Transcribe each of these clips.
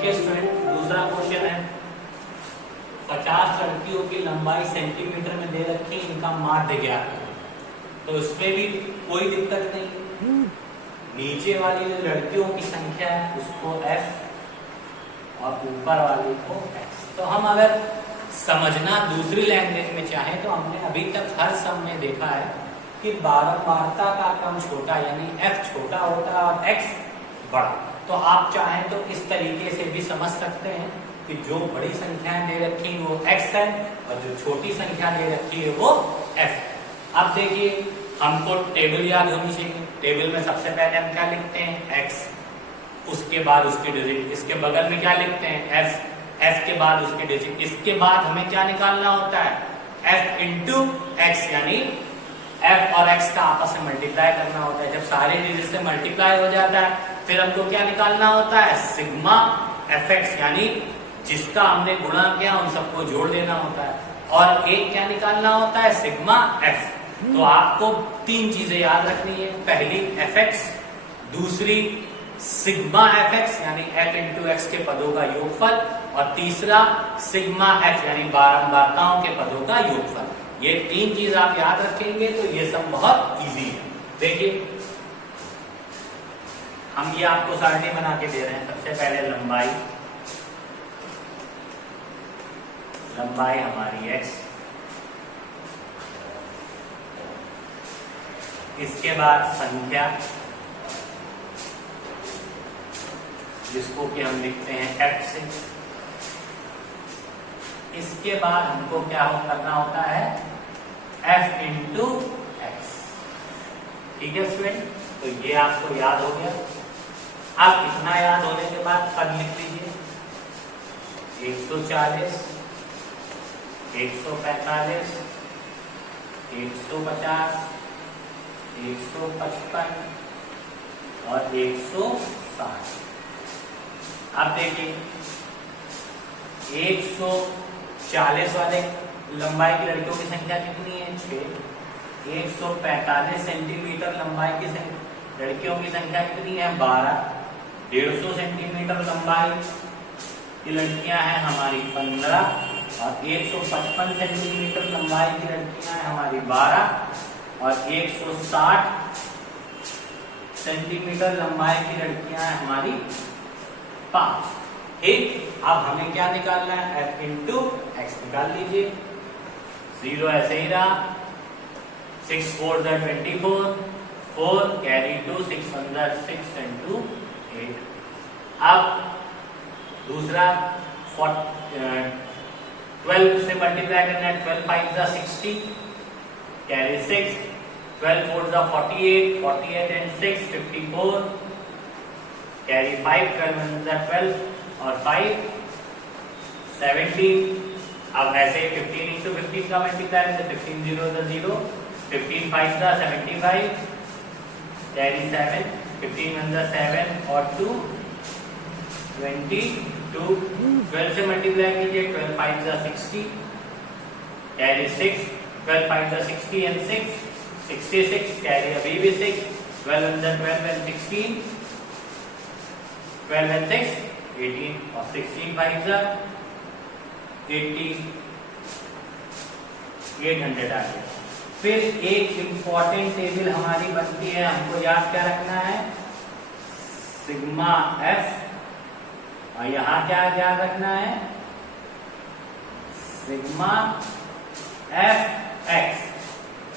देखिए स्टूडेंट, दूसरा क्वेश्चन है 50 लड़कियों की लंबाई सेंटीमीटर में दे रखी, इनका माध्य ज्ञात करो। तो इसमें भी कोई दिक्कत नहीं, नीचे वाली जो लड़कियों की संख्या है उसको f और ऊपर वाली को x। तो हम अगर समझना दूसरी लैंग्वेज में चाहें तो हमने अभी तक हर सम में देखा है कि बारंबारता का क्रम छोटा यानी f छोटा होता है और x बड़ा। तो आप चाहें तो इस तरीके से भी समझ सकते हैं कि जो बड़ी संख्याएं दे रखी वो x है और जो छोटी संख्या दे रखी है वो f। अब देखिए, हमको टेबल याद होनी चाहिए। टेबल में सबसे पहले हम क्या लिखते हैं x, उसके बाद उसकी डिजिट, इसके बगल में क्या लिखते हैं f, f के बाद उसकी डिजिट, इसके बाद हमें क्या निकालना होता है f इंटू x, यानी f और x का आपस में मल्टीप्लाई करना होता है। जब सारे डिजिट से मल्टीप्लाई हो जाता है फिर हमको क्या निकालना होता है सिग्मा fx, यानी जिसका हमने गुणा किया उन सबको जोड़ देना होता है। और एक क्या निकालना होता है सिग्मा f। तो आपको तीन चीजें याद रखनी है, पहली fx, दूसरी सिग्मा fx यानी f इंटू x के पदों का योगफल, और तीसरा सिग्मा f यानी बारंबारताओं के पदों का योगफल। ये तीन चीज आप याद रखेंगे तो ये सब बहुत इजी है। देखिए, हम ये आपको सारणी बना के दे रहे हैं। सबसे पहले लंबाई हमारी x, इसके बाद संख्या जिसको कि हम लिखते हैं f से, इसके बाद हमको क्या करना होता है f इंटू x। ठीक है स्टूडेंट, तो ये आपको याद हो गया। अब इतना याद होने के बाद पद लिख लीजिए 140, 145, 150, 155 और 160। अब देखिए 140 वाले लंबाई की लड़कियों की संख्या कितनी है 6। 145 सेंटीमीटर लंबाई की लड़कियों की संख्या कितनी है 12। 150 सेंटीमीटर लंबाई की लड़कियां हैं हमारी 15 और 155 सेंटीमीटर लंबाई की लड़कियां हैं हमारी 12 और 160 सेंटीमीटर लंबाई की लड़कियां हैं हमारी 5। ठीक, अब हमें क्या निकालना है f इंटू x निकाल लीजिए। 0 ऐसे ही रहा, 6 4 24, 4 कैरी 2, 6 1 6 and 2 8। अब दूसरा 12 से मल्टीप्लाई करना है, 12 5 60 कैरी 6, 12 4 48, 48 and 6 54 कैरी 5, 12 12 और 5 17। अब ऐसे 15 इंटू 15 का मल्टीप्लाई करें, 15 0 0, 15 5 75 कैरी 7, 15 1 7 और 2 22। 12 से मल्टीप्लाई कीजिए, 12 5 60 कैरी 6, 12 5 60 and 6 66 कैरी अभी भी 6, 12 12 and 16, 12 and 6 18 और 16 5 80, 800 आ गया। फिर एक इंपॉर्टेंट टेबल हमारी बनती है, हमको याद क्या रखना है सिग्मा f, और यहाँ क्या याद रखना है sigma f x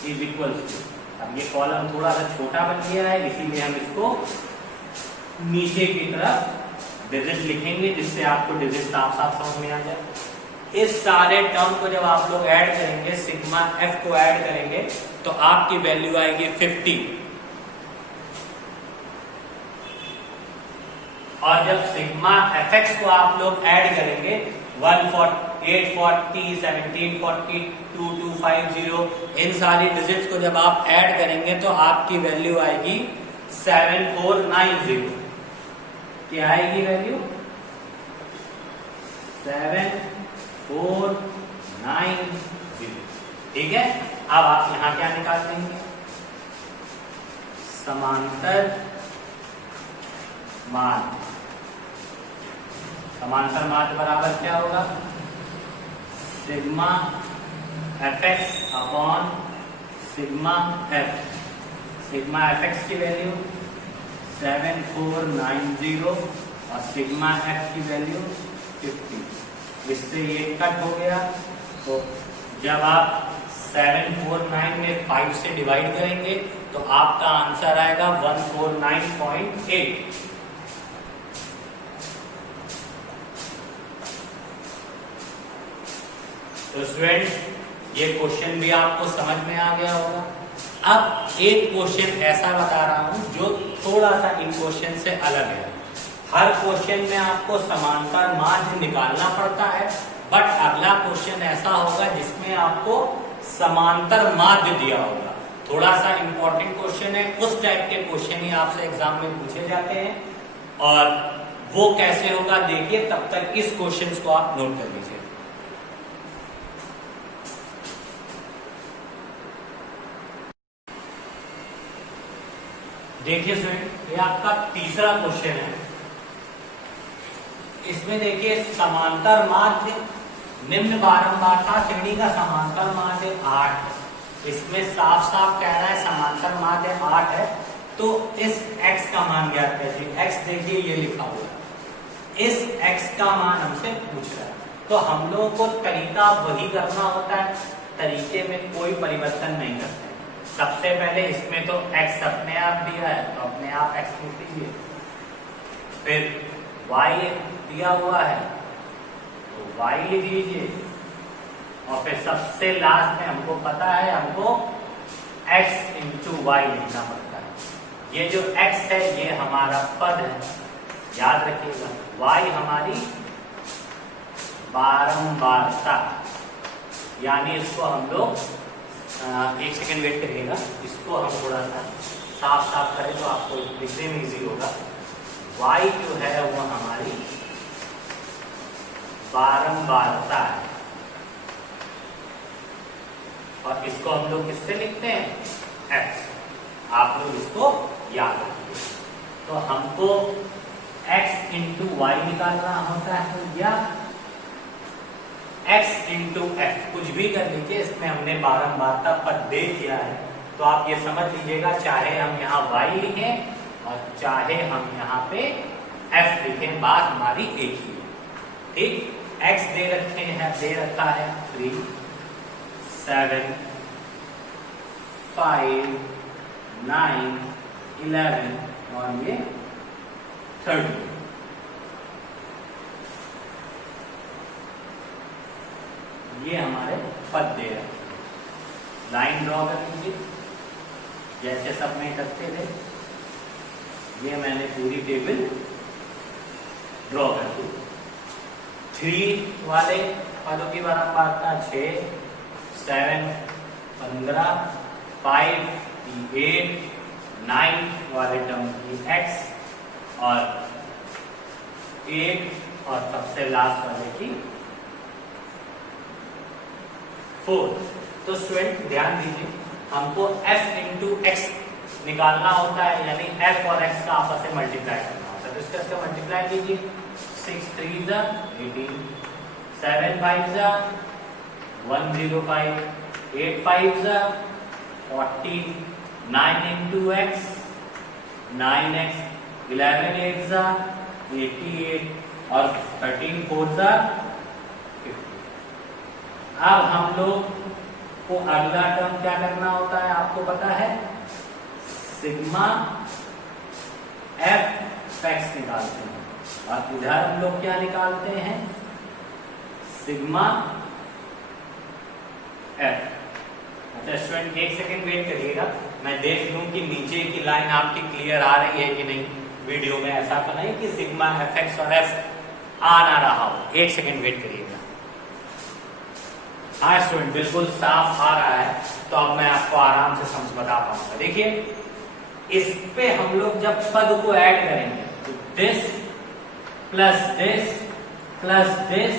is equal to. अब ये कॉलम थोड़ा सा छोटा बन गया है, इसीलिए हम इसको नीचे की तरफ डिजिट लिखेंगे जिससे आपको डिजिट साफ साफ समझ में आ जाए। इस सारे टर्म को जब आप लोग ऐड करेंगे, सिग्मा f को ऐड करेंगे तो आपकी वैल्यू आएगी 50। और जब सिग्मा fx को आप लोग ऐड करेंगे 840, 1740, 2250, इन सारी डिजिट्स को जब आप ऐड करेंगे तो आपकी वैल्यू आएगी 7490। क्या आएगी वैल्यू 7490। ठीक है, अब आप यहां क्या निकाल देंगे समांतर मान। समांतर माध्य बराबर क्या होगा, sigma F x upon sigma F. Sigma F x की वैल्यू 7490 और सिग्मा एफ की वैल्यू 50। इससे ये कट हो गया, तो जब आप 749 में 5 से डिवाइड करेंगे तो आपका आंसर आएगा 149.8। तो स्टूडेंट्स, ये क्वेश्चन भी आपको समझ में आ गया होगा। अब एक क्वेश्चन ऐसा बता रहा हूं जो थोड़ा सा इन क्वेश्चन से अलग है। हर क्वेश्चन में आपको समांतर माध्य निकालना पड़ता है, बट अगला क्वेश्चन ऐसा होगा जिसमें आपको समांतर माध्य दिया होगा। थोड़ा सा इंपॉर्टेंट क्वेश्चन है, उस टाइप के क्वेश्चन ही आपसे एग्जाम में पूछे जाते हैं, और वो कैसे होगा देखिए। तब तक इस क्वेश्चन को आप नोट कर लीजिए। देखिए स्टूडेंट, ये आपका तीसरा क्वेश्चन है। इसमें देखिए समांतर माध्य निम्न बारंबारता श्रेणी का समांतर माध्य 8। इसमें साफ साफ कह रहा है समांतर माध्य 8 है, तो इस x का मान ज्ञात कीजिए। x देखिए ये लिखा हुआ है, इस x का मान हमसे पूछ रहा है। तो हम लोगों को तरीका वही करना होता है, तरीके में कोई परिवर्तन नहीं करते। सबसे पहले इसमें तो x अपने आप दिया है, तो अपने आप x लिख लीजिए। फिर y दिया हुआ है तो y लिख लीजिए, और फिर सबसे लास्ट में हमको पता है हमको x इंटू वाई लिखना पड़ता है। ये जो x है ये हमारा पद है, याद रखिएगा। y हमारी बारंबारता, यानी इसको हम लोग एक सेकेंड वेट करिएगा, इसको हम थोड़ा सा साफ साफ करें तो आपको लिखने में इजी होगा। y जो है वो हमारी बारंबारता है, और इसको हम लोग किससे लिखते हैं, x। आप लोग इसको याद रखिए। तो हमको x इंटू वाई निकालना होता है, या x इंटू एफ, कुछ भी कर लीजिए। इसमें हमने बारंबारता पद दे दिया है, तो आप ये समझ लीजिएगा, चाहे हम यहाँ y लिखें और चाहे हम यहाँ पे f लिखें, बात हमारी एक ही है। ठीक, x दे रखा है 3, 7, 5, 9, 11 और ये 30। ये हमारे पद दे रहे हैं। लाइन ड्रॉ कर लीजिए जैसे सब में करते थे। ये मैंने पूरी टेबल ड्रॉ कर दी। 3 वाले पदों की बारंबारता 6, 7, 15, 5 की 8, 9 वाले टर्म की x, और 8 और सबसे लास्ट वाले की 4। तो स्टूडेंट ध्यान दीजिए, हमको f इंटू एक्स निकालना होता है, यानी f और x का आपस में मल्टीप्लाई करना होता है। तो इसका इसका मल्टीप्लाई कीजिए। 6 3 जा 18, 7 5 जा 105, 8 5 जा 14, 9 इंटू एक्स 9x, 11 8 जा 88 और 13 4 जा 50। अब हम लोग को अगला टर्म क्या करना होता है, आपको पता है, सिग्मा एफ एक्स निकालते हैं, और इधर हम लोग क्या निकालते हैं, सिग्मा एफ। अच्छा स्टूडेंट एक सेकेंड वेट करिएगा, मैं देख लूं कि नीचे की लाइन आपकी क्लियर आ रही है कि नहीं वीडियो में। ऐसा तो नहीं कि सिग्मा एफ एक्स और एफ आ ना रहा हो। एक सेकेंड वेट करिएगा। हाँ स्टूडेंट बिल्कुल साफ आ रहा है, तो अब मैं आपको आराम से समझ बता पाऊंगा। देखिए इस पे हम लोग जब पद को ऐड करेंगे तो this plus this plus this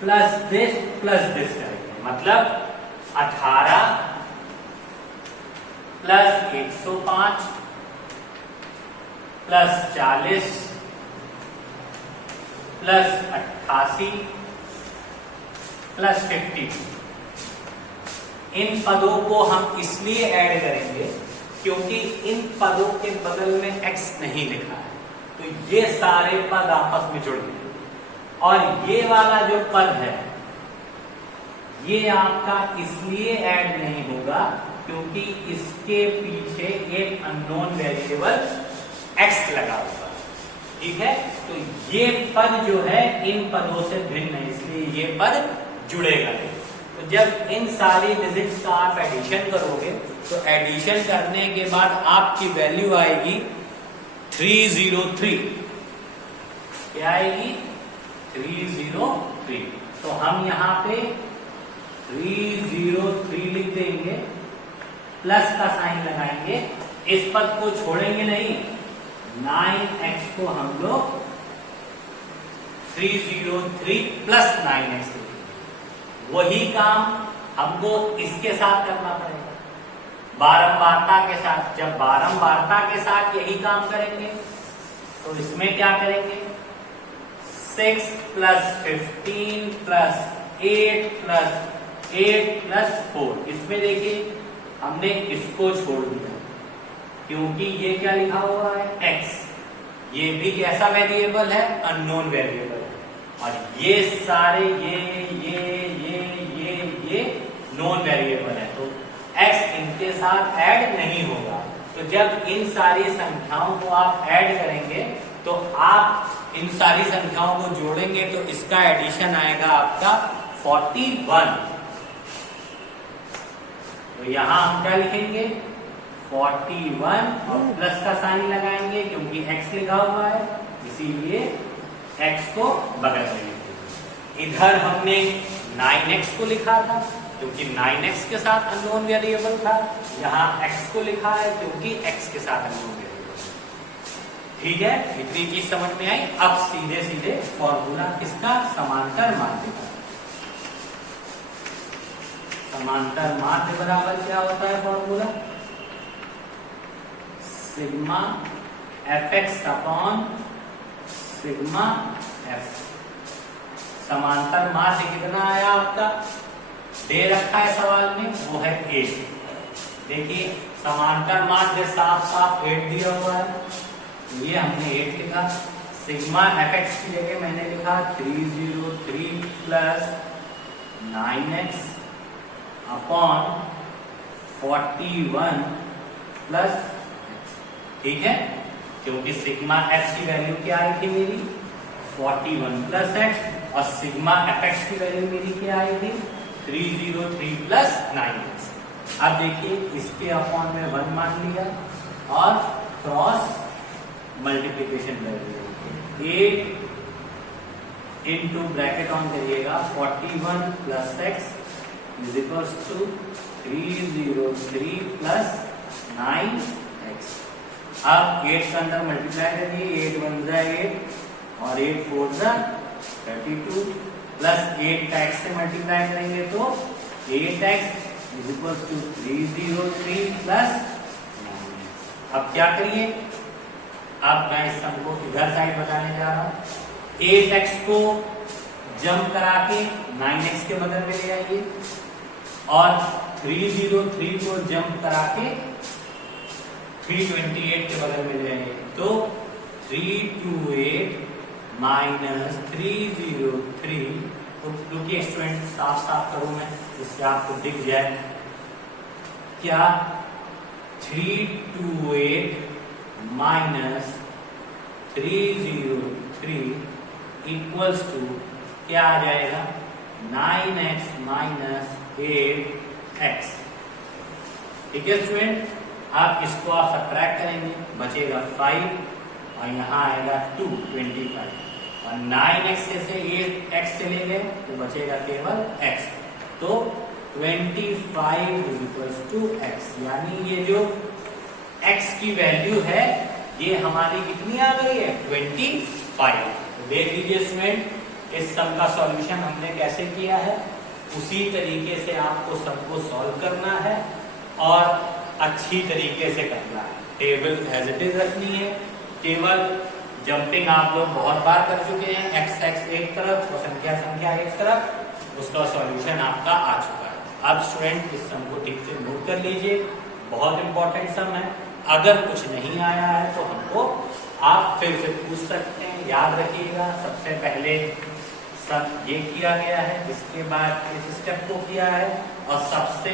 plus this plus this करेंगे, मतलब 18 प्लस 105 प्लस 40 प्लस 88 प्लस 50। इन पदों को हम इसलिए ऐड करेंगे क्योंकि इन पदों के बगल में x नहीं लिखा है, तो ये सारे पद आपस में जुड़ गए। और ये वाला जो पद है ये आपका इसलिए ऐड नहीं होगा क्योंकि इसके पीछे एक अननोन वेरिएबल x लगा हुआ है, ठीक है। तो ये पद जो है इन पदों से भिन्न है, इसलिए ये पद जुड़ेगा नहीं। तो जब इन सारी डिजिट्स का आप एडिशन करोगे तो एडिशन करने के बाद आपकी वैल्यू आएगी 303। क्या आएगी? 303। तो हम यहाँ पे 303 लिख देंगे, प्लस का साइन लगाएंगे, इस पद को छोड़ेंगे नहीं। 9x को हम लोग 303 प्लस 9x, वही काम हमको इसके साथ करना पड़ेगा, बारंबारता के साथ। जब बारंबारता के साथ यही काम करेंगे तो इसमें क्या करेंगे? 6 प्लस 15 प्लस 8 प्लस 8 प्लस 4। इसमें देखिए हमने इसको छोड़ दिया क्योंकि ये क्या लिखा हुआ है? x। ये भी कैसा वेरिएबल है? अननोन वेरिएबल है। और ये सारे ये नॉन वेरिएबल है, तो x इनके साथ ऐड नहीं होगा। तो जब इन सारी संख्याओं को आप ऐड करेंगे तो आप इन सारी संख्याओं को जोड़ेंगे तो इसका एडिशन आएगा आपका 41। तो यहां हम क्या लिखेंगे? 41 और प्लस का साइन लगाएंगे क्योंकि x लिखा हुआ है, इसीलिए x को बगल में लिखेंगे। इधर हमने 9x को लिखा था क्योंकि 9x के साथ अननोन वेरिएबल था, यहाँ x को लिखा है क्योंकि x के साथ अननोन वेरिएबल। ठीक है, इतनी चीज समझ में आई। अब सीधे सीधे फॉर्मूला किसका? समांतर माध्य का। समांतर माध्य बराबर क्या होता है formula? Sigma fx upon sigma f। समांतर माध्य कितना आया आपका? दे रखा है सवाल में, वो है 8। देखिए समांतर माध्य साफ साफ 8 दिया हुआ है, ये हमने 8 लिखा। सिग्मा fx की जगह मैंने लिखा 303 plus 9x upon 41 plus x। ठीक है, क्योंकि सिग्मा f की वैल्यू क्या आई थी मेरी? 41 प्लस x, और सिग्मा fx की वैल्यू मेरी क्या आई थी? 303 प्लस 9x। अब देखिए इसके अपॉन में 1 मान लिया और क्रॉस मल्टीप्लीकेशन कर दिया। 8 इंटू ब्रैकेट ऑन करिएगा 41 plus x is equals to 303 plus 9x। अब 8 के अंदर मल्टीप्लाई करिए, 8 1 जा 8 और 8 4 जा 32 प्लस 8 का x से मल्टीप्लाई करेंगे तो 8x is equal to 303 plus 9x। अब क्या करिए? अब मैं इस सम को इधर साइड बताने जा रहा हूं। 8x को जंप करा के 9x के बगल में ले आइए और 303 को जंप करा के 328 के बगल में ले आइए, तो 328 माइनस 303। रुकिए स्टूडेंट, साफ साफ करूं मैं, इससे आपको दिख जाए क्या। 328 माइनस 303 इक्वल्स टू क्या आ जाएगा? 9x minus 8x। ठीक है स्टूडेंट, आप इसको आप सब्ट्रैक्ट करेंगे, बचेगा 5 और यहाँ आएगा 2 25 और 9x से 8x से ले गए तो बचेगा केवल x। तो 25 इक्वल्स टू x, यानी ये जो x की वैल्यू है ये हमारी कितनी आ गई है? 25। तो देख लीजिए स्टूडेंट, इस सम का सॉल्यूशन हमने कैसे किया है, उसी तरीके से आपको सबको सॉल्व करना है और अच्छी तरीके से करना है। टेबल एज इट इज रखनी है, केवल जंपिंग आप लोग बहुत बार कर चुके हैं, एक्स एक्स एक तरफ और संख्या एक तरफ, उसका सॉल्यूशन आपका आ चुका है। अब स्टूडेंट इस सम को ठीक से नोट कर लीजिए, बहुत इंपॉर्टेंट सम है। अगर कुछ नहीं आया है तो हमको आप फिर से पूछ सकते हैं। याद रखिएगा, सबसे पहले सम ये किया गया है, इसके बाद इस स्टेप को किया है, और सबसे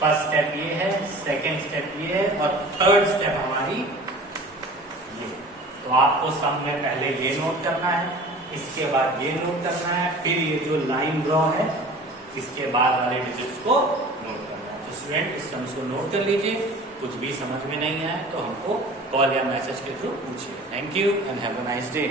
फर्स्ट स्टेप ये है, सेकेंड स्टेप ये है, और थर्ड स्टेप हमारी ये। तो आपको सम में पहले ये नोट करना है, इसके बाद ये नोट करना है, फिर ये जो लाइन ड्रॉ है इसके बाद वाले डिजिट्स को नोट करना है। तो स्टूडेंट इस सम्स को नोट कर लीजिए। कुछ भी समझ में नहीं आए तो हमको कॉल या मैसेज के थ्रू पूछिए। Thank you and have a nice day.